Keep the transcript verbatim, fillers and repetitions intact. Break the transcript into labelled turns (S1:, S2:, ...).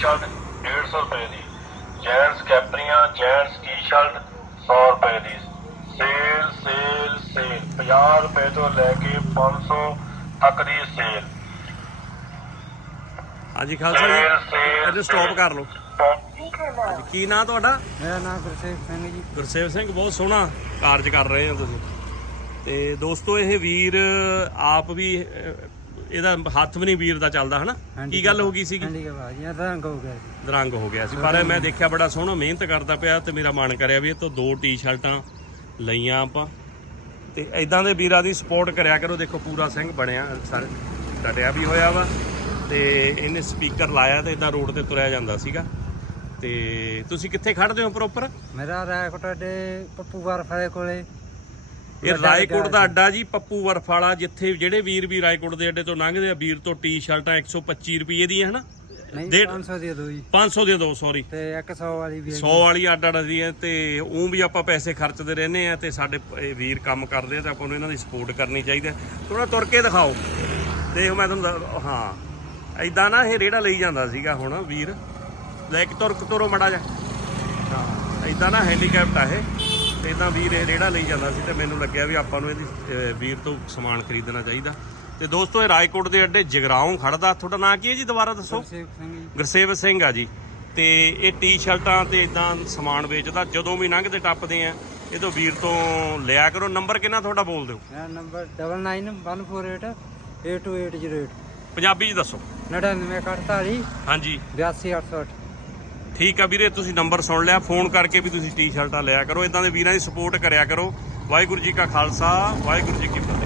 S1: Shirt डेढ़ सौ रुपए दी, जेंट्स कैपरियां जेंट्स टी शर्ट सौ रुपए दी। सेल सेल सेल पचास रुपए तो लैके पाँच सौ तक दी सेल।
S2: हाँ जी खालसा जी ਇਹਨੂੰ ਸਟਾਪ ਕਰ ਲਓ। ਕੀ ਨਾਂ ਤੁਹਾਡਾ?
S3: ਮੇਰਾ ਨਾਮ ਗੁਰਸੇਵ ਸਿੰਘ ਜੀ।
S2: ਗੁਰਸੇਵ ਸਿੰਘ, ਬਹੁਤ ਸੋਹਣਾ ਕਾਰਜ ਕਰ ਰਹੇ ਹੋ ਤੁਸੀਂ। ਤੇ ਦੋਸਤੋ ਇਹ ਵੀਰ ਆਪ ਵੀ ਇਹਦਾ ਹੱਥ ਵੀ ਨਹੀਂ ਵੀਰ ਦਾ ਚੱਲਦਾ ਹਨਾ। ਕੀ ਗੱਲ ਹੋ ਗਈ ਸੀਗੀ?
S3: ਦਰੰਗ ਹੋ ਗਿਆ ਸੀ।
S2: ਦਰੰਗ ਹੋ ਗਿਆ ਸੀ, ਪਰ ਮੈਂ ਦੇਖਿਆ ਬੜਾ ਸੋਹਣਾ ਮਿਹਨਤ ਕਰਦਾ ਪਿਆ ਤੇ ਮੇਰਾ ਮਨ ਕਰਿਆ ਵੀ ਇਹ ਤੋਂ ਦੋ ਟੀ ਸ਼ਰਟਾਂ ਲਈਆਂ ਆਪਾਂ। ਤੇ ਇਦਾਂ ਦੇ ਵੀਰਾਂ ਦੀ ਸਪੋਰਟ ਕਰਿਆ ਕਰੋ। ਦੇਖੋ ਪੂਰਾ ਸਿੰਘ ਬਣਿਆ, ਸਾਰੇ ਡਟਿਆ ਵੀ ਹੋਇਆ ਵਾ ਤੇ ਇਹਨੇ ਸਪੀਕਰ ਲਾਇਆ ਤੇ ਇਦਾਂ ਰੋਡ ਤੇ ਤੁਰਿਆ ਜਾਂਦਾ ਸੀਗਾ। ਤੇ ਤੁਸੀਂ ਕਿੱਥੇ ਖੜਦੇ ਹੋ ਪ੍ਰੋਪਰ?
S3: ਮੇਰਾ ਰਾਏਕੋਟ ਅੱਡੇ ਪੱਪੂ ਬਰਫਾਲੇ ਕੋਲੇ।
S2: ਇਹ ਰਾਏਕੋਟ ਦਾ ਅੱਡਾ ਜੀ, ਪੱਪੂ ਬਰਫ ਵਾਲਾ, ਜਿੱਥੇ ਜਿਹੜੇ ਵੀਰ ਵੀ ਰਾਏਕੋਟ ਦੇ ਅੱਡੇ ਤੋਂ ਲੰਘਦੇ ਆ ਵੀਰ ਤੋਂ ਟੀ ਸ਼ਰਟਾਂ ਇੱਕ ਸੌ ਪੱਚੀ ਰੁਪਏ ਦੀਆਂ ਹਨਾ।
S3: ਨਹੀਂ ਪੰਜ ਸੌ ਦੀਆਂ ਦੋ ਜੀ।
S2: ਪੰਜ ਸੌ ਦੀਆਂ ਦੋ ਸੌਰੀ
S3: ਤੇ ਇੱਕ ਸੌ ਵਾਲੀ ਵੀ
S2: ਸੌ ਵਾਲੀ ਅੱਡ ਅੱਡ ਦੀ ਹੈ। ਤੇ ਉਹ ਵੀ ਆਪਾਂ ਪੈਸੇ ਖਰਚਦੇ ਰਹਿੰਦੇ ਆ ਤੇ ਸਾਡੇ ਇਹ ਵੀਰ ਕੰਮ ਕਰਦੇ ਆ ਤੇ ਆਪਾਂ ਨੂੰ ਇਹਨਾਂ ਦੀ ਸਪੋਰਟ ਕਰਨੀ ਚਾਹੀਦੀ ਹੈ। ਥੋੜਾ ਤੁਰ ਕੇ ਦਿਖਾਓ। ਦੇਖ ਮੈਂ ਤੁਹਾਨੂੰ ਹਾਂ ਇਦਾਂ ਨਾ ਇਹ ਰੇੜਾ ਲਈ ਜਾਂਦਾ ਸੀਗਾ। ਹੁਣ ਵੀਰ ਲੈ ਕੇ ਤੁਰ ਤੁਰੋ ਮੜਾ ਜਾ। ਹਾਂ ਇਦਾਂ ਨਾ ਹੈਂਡੀਕੈਪਟ ਆ ਇਹ ਤੇ ਇਦਾਂ ਵੀਰ ਇਹ ਰੇੜਾ ਲਈ ਜਾਂਦਾ ਸੀ ਤੇ ਮੈਨੂੰ ਲੱਗਿਆ ਵੀ ਆਪਾਂ ਨੂੰ ਇਹਦੀ ਵੀਰ ਤੋਂ ਸਮਾਨ ਖਰੀਦਣਾ ਚਾਹੀਦਾ। ਤੇ ਦੋਸਤੋ ਇਹ ਰਾਏਕੋਟ ਦੇ ਅੱਡੇ ਜਗਰਾਉਂ ਖੜਦਾ। ਤੁਹਾਡਾ ਨਾਂ ਕੀ ਹੈ ਜੀ ਦੁਬਾਰਾ ਦੱਸੋ?
S3: ਗੁਰਸੇਵ ਸਿੰਘ ਜੀ।
S2: ਗੁਰਸੇਵ ਸਿੰਘ ਆ ਜੀ। ਤੇ ਇਹ ਟੀ ਸ਼ਰਟਾਂ ਤੇ ਇਦਾਂ ਸਮਾਨ ਵੇਚਦਾ। ਜਦੋਂ ਵੀ ਲੰਘਦੇ ਟੱਪਦੇ ਆ ਇਹ ਤੋਂ ਵੀਰ ਤੋਂ ਲਿਆ ਕਰੋ। ਨੰਬਰ ਕਿੰਨਾ ਤੁਹਾਡਾ ਬੋਲ ਦਿਓ?
S3: ਮੇਰਾ number double nine one four eight eight two eight zero eight.
S2: Punjabi 'ਚ ਦੱਸੋ।
S3: ਨੜਿਨਵੇਂ ਇੱਕ ਅਠਤਾਲੀ
S2: ਹਾਂਜੀ
S3: ਬਿਆਸੀ ਅੱਠ ਸੌ ਅੱਠ।
S2: ਠੀਕ ਆ ਵੀਰੇ, ਤੁਸੀਂ ਨੰਬਰ ਸੁਣ ਲਿਆ। ਫੋਨ ਕਰਕੇ ਵੀ ਤੁਸੀਂ ਟੀ ਸ਼ਰਟਾਂ ਲਿਆ ਕਰੋ। ਇਦਾਂ ਦੇ ਵੀਰਾਂ ਦੀ ਸਪੋਰਟ ਕਰਿਆ ਕਰੋ। ਵਾਹਿਗੁਰੂ ਜੀ ਕਾ ਖਾਲਸਾ, ਵਾਹਿਗੁਰੂ ਜੀ ਕੀ ਫਤਿਹ।